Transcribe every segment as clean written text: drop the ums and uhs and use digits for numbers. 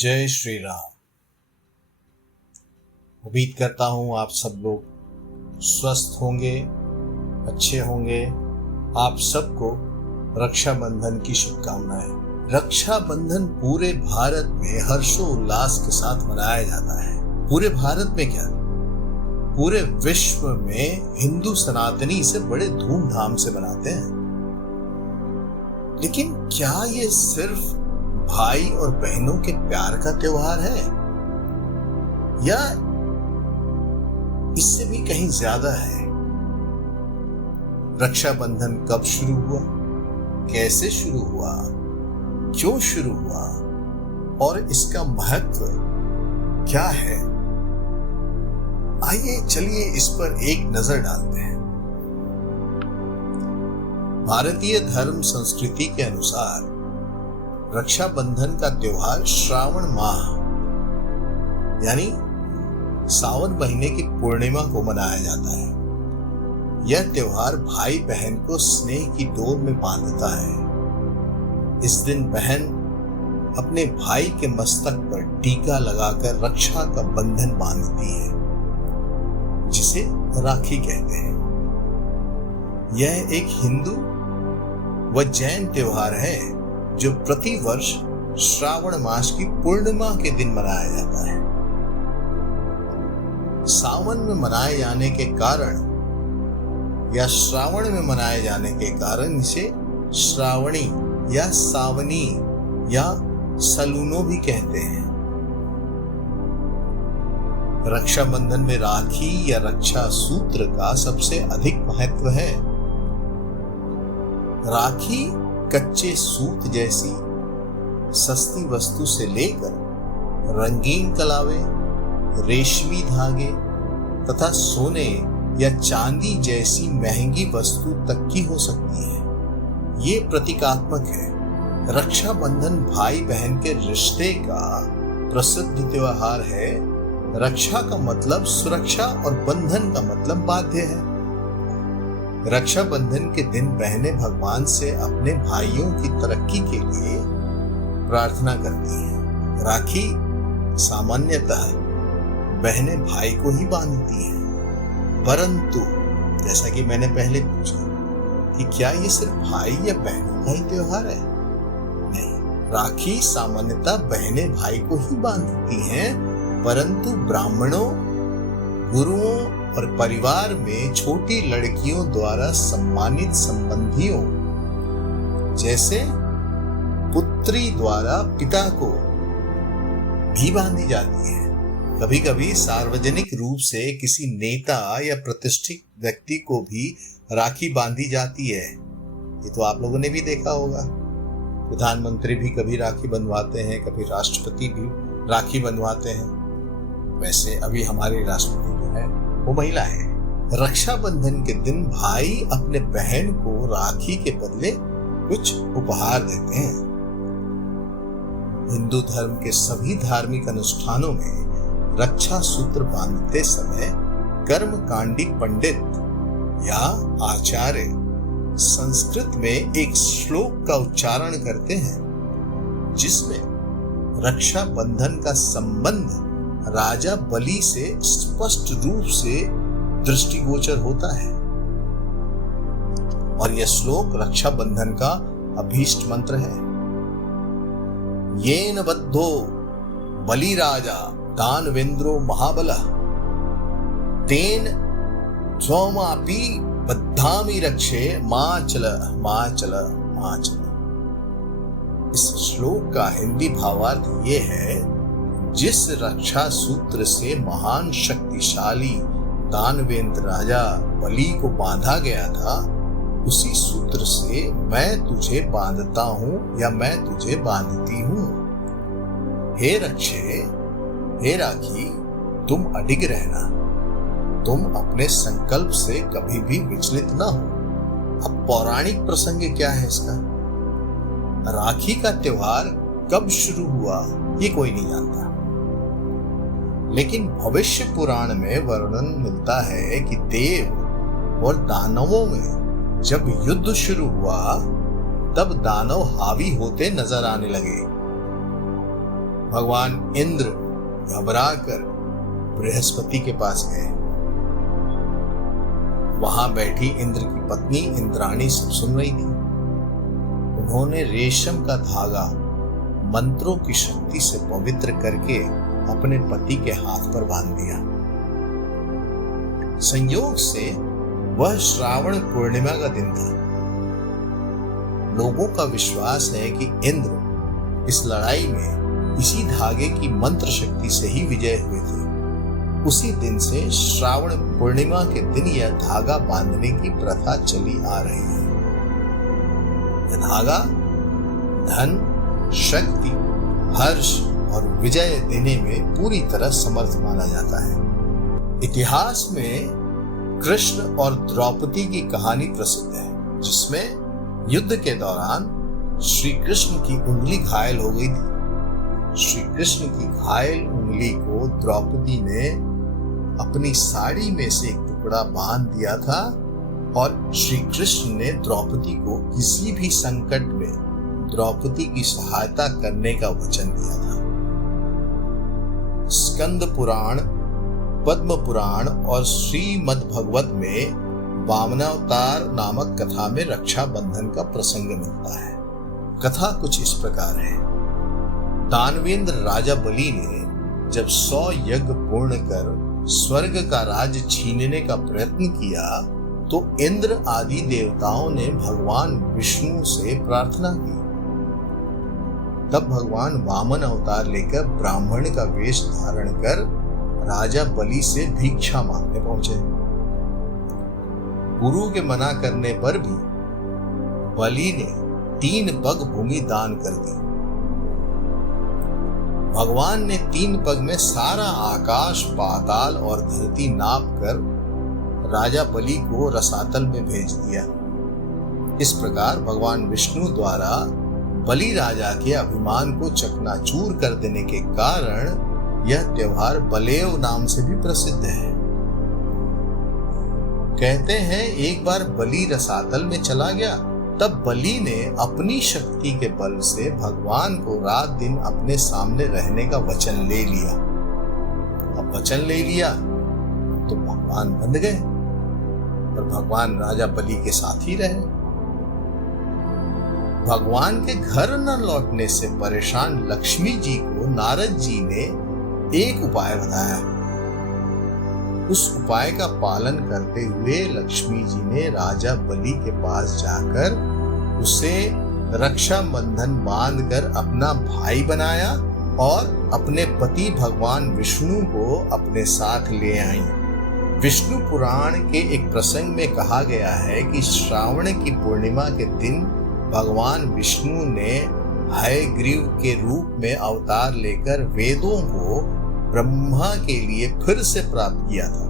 जय श्री राम। उम्मीद करता हूं आप सब लोग स्वस्थ होंगे, अच्छे होंगे। आप सबको रक्षाबंधन की शुभकामनाएं। रक्षाबंधन पूरे भारत में हर्षोल्लास के साथ मनाया जाता है। पूरे भारत में क्या, पूरे विश्व में हिंदू सनातनी इसे बड़े धूमधाम से मनाते हैं। लेकिन क्या ये सिर्फ भाई और बहनों के प्यार का त्योहार है या इससे भी कहीं ज्यादा है? रक्षाबंधन कब शुरू हुआ, कैसे शुरू हुआ, क्यों शुरू हुआ और इसका महत्व क्या है? आइए चलिए इस पर एक नजर डालते हैं। भारतीय धर्म संस्कृति के अनुसार रक्षाबंधन का त्योहार श्रावण माह यानी सावन महीने की पूर्णिमा को मनाया जाता है। यह त्योहार भाई बहन को स्नेह की डोर में बांधता है। इस दिन बहन अपने भाई के मस्तक पर टीका लगाकर रक्षा का बंधन बांधती है, जिसे राखी कहते हैं। यह एक हिंदू व जैन त्योहार है जो प्रति वर्ष श्रावण मास की पूर्णिमा के दिन मनाया जाता है। सावन में मनाए जाने के कारण या श्रावण में मनाए जाने के कारण इसे श्रावणी या सावनी या सलूनो भी कहते हैं। रक्षाबंधन में राखी या रक्षा सूत्र का सबसे अधिक महत्व है। राखी कच्चे सूत जैसी सस्ती वस्तु से लेकर रंगीन कलावे, रेशमी धागे तथा सोने या चांदी जैसी महंगी वस्तु तक की हो सकती है। ये प्रतीकात्मक है। रक्षाबंधन भाई बहन के रिश्ते का प्रसिद्ध त्योहार है। रक्षा का मतलब सुरक्षा और बंधन का मतलब बाध्य है। रक्षाबंधन के दिन बहनें भगवान से अपने भाइयों की तरक्की के लिए प्रार्थना करती हैं। राखी सामान्यतः बहनें भाई को ही बांधती हैं, परंतु जैसा कि मैंने पहले पूछा कि क्या ये सिर्फ भाई या बहनों का ही त्योहार है? नहीं, राखी सामान्यतः बहनें भाई को ही बांधती हैं, परंतु ब्राह्मणों, गुरुओं और परिवार में छोटी लड़कियों द्वारा सम्मानित संबंधियों जैसे पुत्री द्वारा पिता को भी बांधी जाती है। कभी कभी सार्वजनिक रूप से किसी नेता या प्रतिष्ठित व्यक्ति को भी राखी बांधी जाती है। ये तो आप लोगों ने भी देखा होगा। प्रधानमंत्री भी कभी राखी बंधवाते हैं, कभी राष्ट्रपति भी राखी बंधवाते हैं। वैसे अभी हमारे राष्ट्रपति जो है वो महिला है। रक्षाबंधन के दिन भाई अपने बहन को राखी के बदले कुछ उपहार देते हैं। हिंदू धर्म के सभी धार्मिक अनुष्ठानों में रक्षा सूत्र बांधते समय कर्मकांडी पंडित या आचार्य संस्कृत में एक श्लोक का उच्चारण करते हैं, जिसमें रक्षाबंधन का संबंध राजा बलि से स्पष्ट रूप से दृष्टिगोचर होता है। और यह श्लोक रक्षाबंधन का अभीष्ट मंत्र है। येन बद्धो बलि राजा दानवेंद्रो महाबलः तेन त्वमापि बद्धामि रक्षे माचल माचल माचल। इस श्लोक का हिंदी भावार्थ ये है, जिस रक्षा सूत्र से महान शक्तिशाली दानवेंद्र राजा बलि को बांधा गया था, उसी सूत्र से मैं तुझे बांधता हूं या मैं तुझे बांधती हूं। हे रक्षे, हे राखी, तुम अडिग रहना। तुम अपने संकल्प से कभी भी विचलित ना हो। अब पौराणिक प्रसंग क्या है इसका? राखी का त्योहार कब शुरू हुआ ये कोई नहीं जानता, लेकिन भविष्य पुराण में वर्णन मिलता है कि देव और दानवों में जब युद्ध शुरू हुआ, तब दानव हावी होते नजर आने लगे। भगवान इंद्र घबराकर बृहस्पति के पास गए। वहां बैठी इंद्र की पत्नी इंद्राणी सब सुन रही थी। उन्होंने रेशम का धागा मंत्रों की शक्ति से पवित्र करके अपने पति के हाथ पर बांध दिया। संयोग से वह श्रावण पूर्णिमा का दिन था। लोगों का विश्वास है कि इंद्र इस लड़ाई में इसी धागे की मंत्र शक्ति से ही विजय हुए थे। उसी दिन से श्रावण पूर्णिमा के दिन यह धागा बांधने की प्रथा चली आ रही है। यह धागा धन, शक्ति, हर्ष और विजय देने में पूरी तरह समर्थ माना जाता है। इतिहास में कृष्ण और द्रौपदी की कहानी प्रसिद्ध है, जिसमें युद्ध के दौरान श्री कृष्ण की उंगली घायल हो गई थी। श्री कृष्ण की घायल उंगली को द्रौपदी ने अपनी साड़ी में से एक टुकड़ा बांध दिया था और श्री कृष्ण ने द्रौपदी को किसी भी संकट में द्रौपदी की सहायता करने का वचन दिया था। स्कंद पुराण, पद्म पुराण और श्रीमद् भागवत में वामनावतार नामक कथा में रक्षाबंधन का प्रसंग मिलता है। कथा कुछ इस प्रकार है। दानवेंद्र राजा बलि ने जब 100 यज्ञ पूर्ण कर स्वर्ग का राज्य छीनने का प्रयत्न किया तो इंद्र आदि देवताओं ने भगवान विष्णु से प्रार्थना की। तब भगवान वामन अवतार लेकर ब्राह्मण का वेश धारण कर राजा बलि से भिक्षा मांगने पहुंचे। गुरु के मना करने पर भी बलि ने 3 पग भूमि दान कर दी। भगवान ने 3 पग में सारा आकाश, पाताल और धरती नाप कर राजा बलि को रसातल में भेज दिया। इस प्रकार भगवान विष्णु द्वारा बलि राजा के अभिमान को चकनाचूर कर देने के कारण यह त्योहार बलेव नाम से भी प्रसिद्ध है। कहते हैं एक बार बलि रसातल में चला गया, तब बलि ने अपनी शक्ति के बल से भगवान को रात दिन अपने सामने रहने का वचन ले लिया। अब वचन ले लिया तो भगवान बंध गए और भगवान राजा बलि के साथ ही रहे। भगवान के घर न लौटने से परेशान लक्ष्मी जी को नारद जी ने एक उपाय बताया। उस उपाय का पालन करते हुए लक्ष्मी जी ने राजा बलि के पास जाकर उसे रक्षा बंधन बांधकर अपना भाई बनाया और अपने पति भगवान विष्णु को अपने साथ ले आई। विष्णु पुराण के एक प्रसंग में कहा गया है कि श्रावण की पूर्णिमा के दिन भगवान विष्णु ने हयग्रीव के रूप में अवतार लेकर वेदों को ब्रह्मा के लिए फिर से प्राप्त किया था।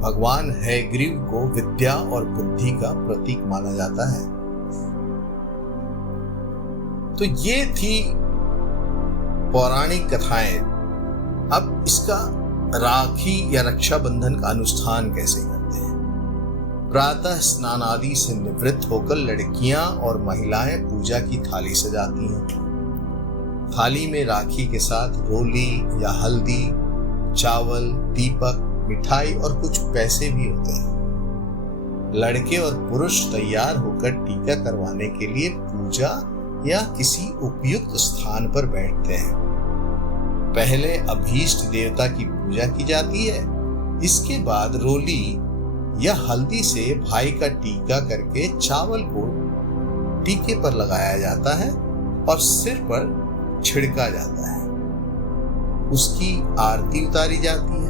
भगवान हयग्रीव को विद्या और बुद्धि का प्रतीक माना जाता है। तो ये थी पौराणिक कथाएं। अब इसका राखी या रक्षाबंधन का अनुष्ठान कैसे करते हैं? प्रातः स्नान आदि से निवृत्त होकर लड़कियां और महिलाएं पूजा की थाली सजाती हैं। थाली में राखी के साथ रोली या हल्दी, चावल, दीपक, मिठाई और कुछ पैसे भी होते हैं। लड़के और पुरुष तैयार होकर टीका करवाने के लिए पूजा या किसी उपयुक्त स्थान पर बैठते हैं। पहले अभीष्ट देवता की पूजा की जाती है। इसके बाद रोली या हल्दी से भाई का टीका करके चावल को टीके पर लगाया जाता है और सिर पर छिड़का जाता है। उसकी आरती उतारी जाती है।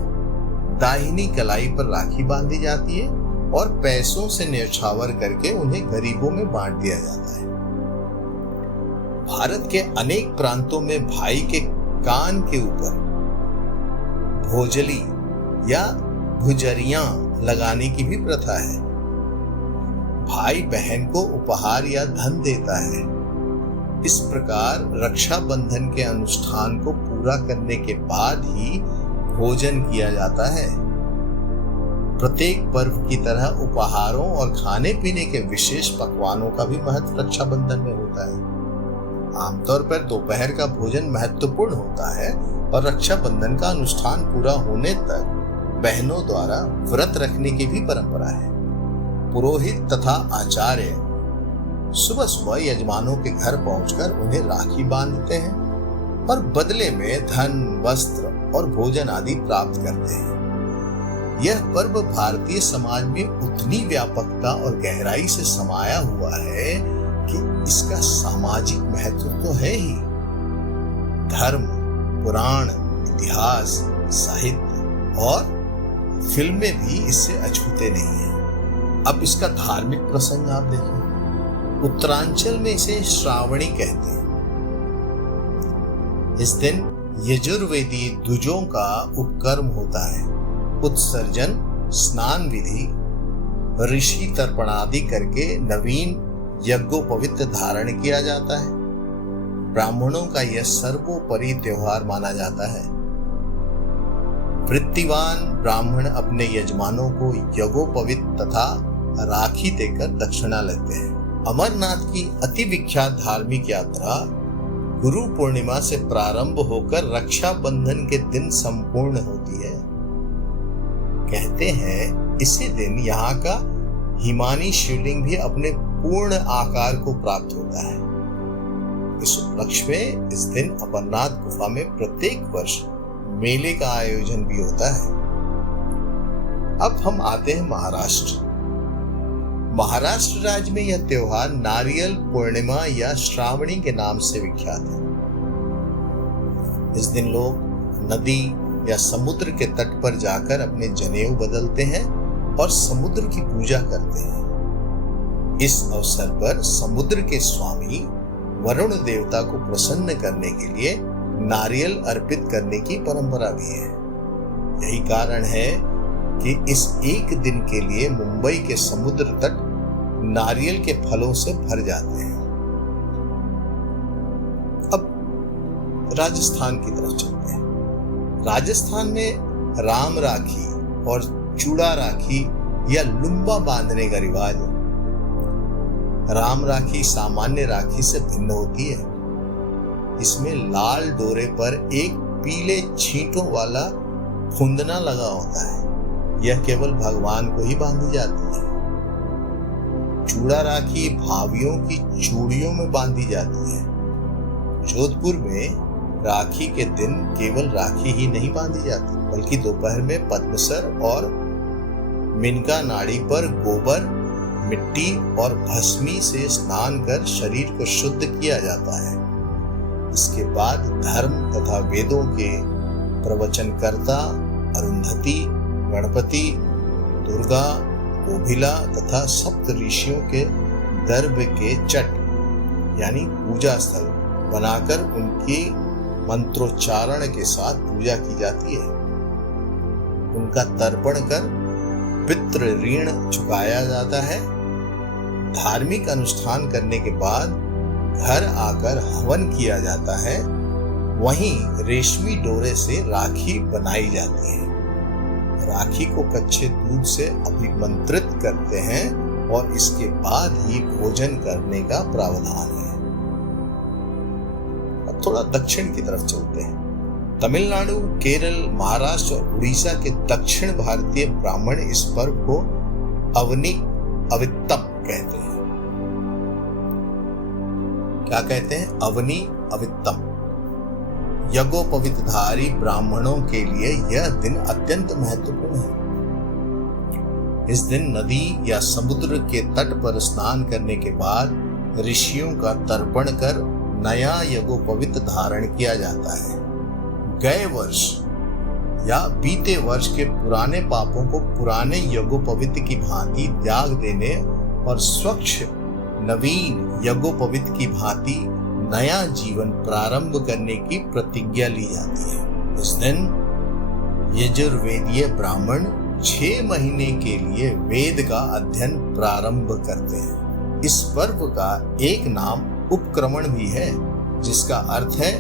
दाहिनी कलाई पर राखी बांधी जाती है और पैसों से न्यौछावर करके उन्हें गरीबों में बांट दिया जाता है। भारत के अनेक प्रांतों में भाई के कान के ऊपर भोजली या भुजरियां लगाने की भी प्रथा है। भाई बहन को उपहार या धन देता है। इस प्रकार रक्षाबंधन के अनुष्ठान को पूरा करने के बाद ही भोजन किया जाता है। प्रत्येक पर्व की तरह उपहारों और खाने पीने के विशेष पकवानों का भी महत्व रक्षाबंधन में होता है। आमतौर पर दोपहर का भोजन महत्वपूर्ण होता है और रक्षाबंधन का अनुष्ठान पूरा होने तक बहनों द्वारा व्रत रखने की भी परंपरा है। पुरोहित तथा आचार्य सुबह सुबह यजमानों के घर पहुंचकर उन्हें राखी बांधते हैं और बदले में धन, वस्त्र और भोजन आदि प्राप्त करते हैं। यह पर्व भारतीय समाज में उतनी व्यापकता और गहराई से समाया हुआ है कि इसका सामाजिक महत्व तो है ही। धर्म, पुराण, इतिहास, साहित्य और फिल्में भी इससे अछूते नहीं हैं। अब इसका धार्मिक प्रसंग आप देखें। उत्तरांचल में इसे श्रावणी कहते हैं। इस दिन यजुर्वेदी दुजों का उपकर्म होता है। उत्सर्जन, स्नान विधि, ऋषि तर्पणादि करके नवीन यज्ञोपवीत धारण किया जाता है। ब्राह्मणों का यह सर्वोपरि त्योहार माना जाता है। वृत्तिवान ब्राह्मण अपने यजमानों को यज्ञोपवीत तथा राखी देकर दक्षिणा लेते हैं। अमरनाथ की अति विख्यात धार्मिक यात्रा गुरु पूर्णिमा से प्रारंभ होकर रक्षाबंधन के दिन संपूर्ण होती है। कहते हैं इसी दिन यहाँ का हिमानी शिवलिंग भी अपने पूर्ण आकार को प्राप्त होता है। इस उपलक्ष्य में इस दिन अमरनाथ गुफा में प्रत्येक वर्ष मेले का आयोजन भी होता है। अब हम आते हैं महाराष्ट्र। महाराष्ट्र राज्य में यह त्योहार नारियल पूर्णिमा या श्रावणी के नाम से विख्यात है। इस दिन लोग नदी या समुद्र के तट पर जाकर अपने जनेऊ बदलते हैं और समुद्र की पूजा करते हैं। इस अवसर पर समुद्र के स्वामी वरुण देवता को प्रसन्न करने के लिए नारियल अर्पित करने की परंपरा भी है। यही कारण है कि इस एक दिन के लिए मुंबई के समुद्र तट नारियल के फलों से भर जाते हैं। अब राजस्थान की तरफ चलते हैं। राजस्थान में राम राखी और चूड़ा राखी या लुम्बा बांधने का रिवाज है। राम राखी सामान्य राखी से भिन्न होती है। इसमें लाल डोरे पर एक पीले छींटों वाला फुंदना लगा होता है। यह केवल भगवान को ही बांधी जाती है। चूड़ा राखी भावियों की चूड़ियों में बांधी जाती है। जोधपुर में राखी के दिन केवल राखी ही नहीं बांधी जाती, बल्कि दोपहर में पद्मसर और मिनका नाड़ी पर गोबर, मिट्टी और भस्मी से स्नान कर शरीर को शुद्ध किया जाता है। इसके बाद धर्म तथा वेदों के प्रवचनकर्ता अरुंधति, गणपति, दुर्गा, कोभिला तथा सप्त ऋषियों के दर्भ के चट यानी पूजा स्थल बनाकर उनकी मंत्रोच्चारण के साथ पूजा की जाती है। उनका तर्पण कर पितृ ऋण चुकाया जाता है। धार्मिक अनुष्ठान करने के बाद घर आकर हवन किया जाता है। वहीं रेशमी डोरे से राखी बनाई जाती है। राखी को कच्चे दूध से अभिमंत्रित करते हैं और इसके बाद ही भोजन करने का प्रावधान है। अब थोड़ा दक्षिण की तरफ चलते हैं। तमिलनाडु, केरल, महाराष्ट्र और उड़ीसा के दक्षिण भारतीय ब्राह्मण इस पर्व को अवनी अवित्तम कहते हैं। क्या कहते हैं? अवनी अवित्तम। यज्ञोपवीतधारी ब्राह्मणों के लिए यह दिन अत्यंत महत्वपूर्ण है। इस दिन नदी या समुद्र के तट पर स्नान करने के बाद ऋषियों का तर्पण कर नया यज्ञोपवीत धारण किया जाता है। गए वर्ष या बीते वर्ष के पुराने पापों को पुराने यज्ञोपवीत की भांति त्याग देने और स्वच्छ नवीन यज्ञोपवीत की भांति नया जीवन प्रारंभ करने की प्रतिज्ञा ली जाती है। इस दिन यजुर्वेदीय ब्राह्मण 6 महीने के लिए वेद का अध्ययन प्रारंभ करते हैं। इस पर्व का एक नाम उपक्रमण भी है, जिसका अर्थ है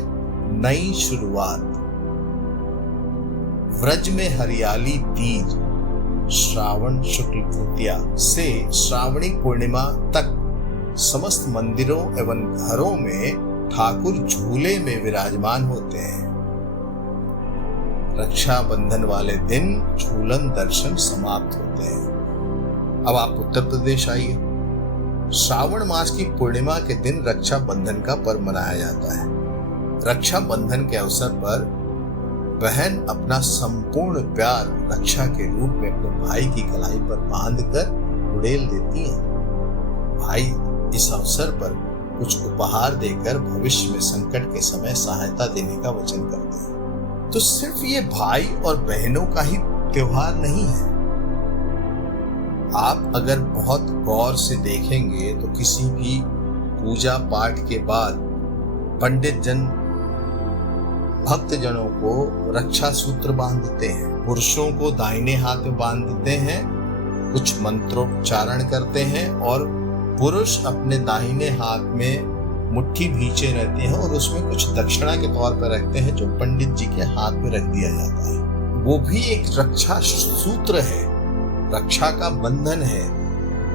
नई शुरुआत। व्रज में हरियाली तीज, श्रावण शुक्ल तृतीया से श्रावणी पूर्णिमा तक समस्त मंदिरों एवं घरों में ठाकुर झूले में विराजमान होते हैं। रक्षाबंधन वाले दिन झूलन दर्शन समाप्त होते हैं। अब आप उत्तर प्रदेश आइए। श्रावण मास की पूर्णिमा के दिन रक्षाबंधन का पर्व मनाया जाता है। रक्षाबंधन के अवसर पर बहन अपना संपूर्ण प्यार रक्षा के रूप में अपने भाई की कलाई पर बांधकर उड़ेल देती है। भाई इस अवसर पर कुछ उपहार देकर भविष्य में संकट के समय सहायता देने का वचन करते हैं। तो सिर्फ ये भाई और बहनों का ही त्योहार नहीं है। आप अगर बहुत गौर से देखेंगे तो किसी भी पूजा पाठ के बाद पंडित जन भक्त जनों को रक्षा सूत्र बांध देते हैं। पुरुषों को दाहिने हाथ में बांध देते हैं, कुछ मंत्रोच्चारण करते हैं और पुरुष अपने दाहिने हाथ में मुट्ठी भींचे रहते हैं और उसमें कुछ दक्षिणा के तौर पर रखते हैं जो पंडित जी के हाथ में रख दिया जाता है। वो भी एक रक्षा सूत्र है, रक्षा का बंधन है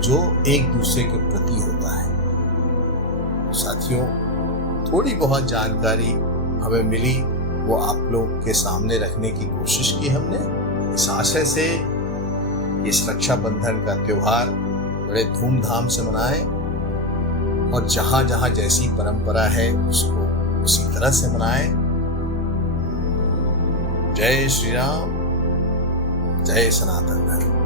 जो एक दूसरे के प्रति होता है। साथियों, थोड़ी बहुत जानकारी हमें मिली, वो आप लोग के सामने रखने की कोशिश की हमने, इस आशय से इस रक्षाबंधन का त्योहार बड़े धूमधाम से मनाएं और जहां जहां जैसी परंपरा है उसको उसी तरह से मनाएं। जय श्री राम, जय सनातन धर्म।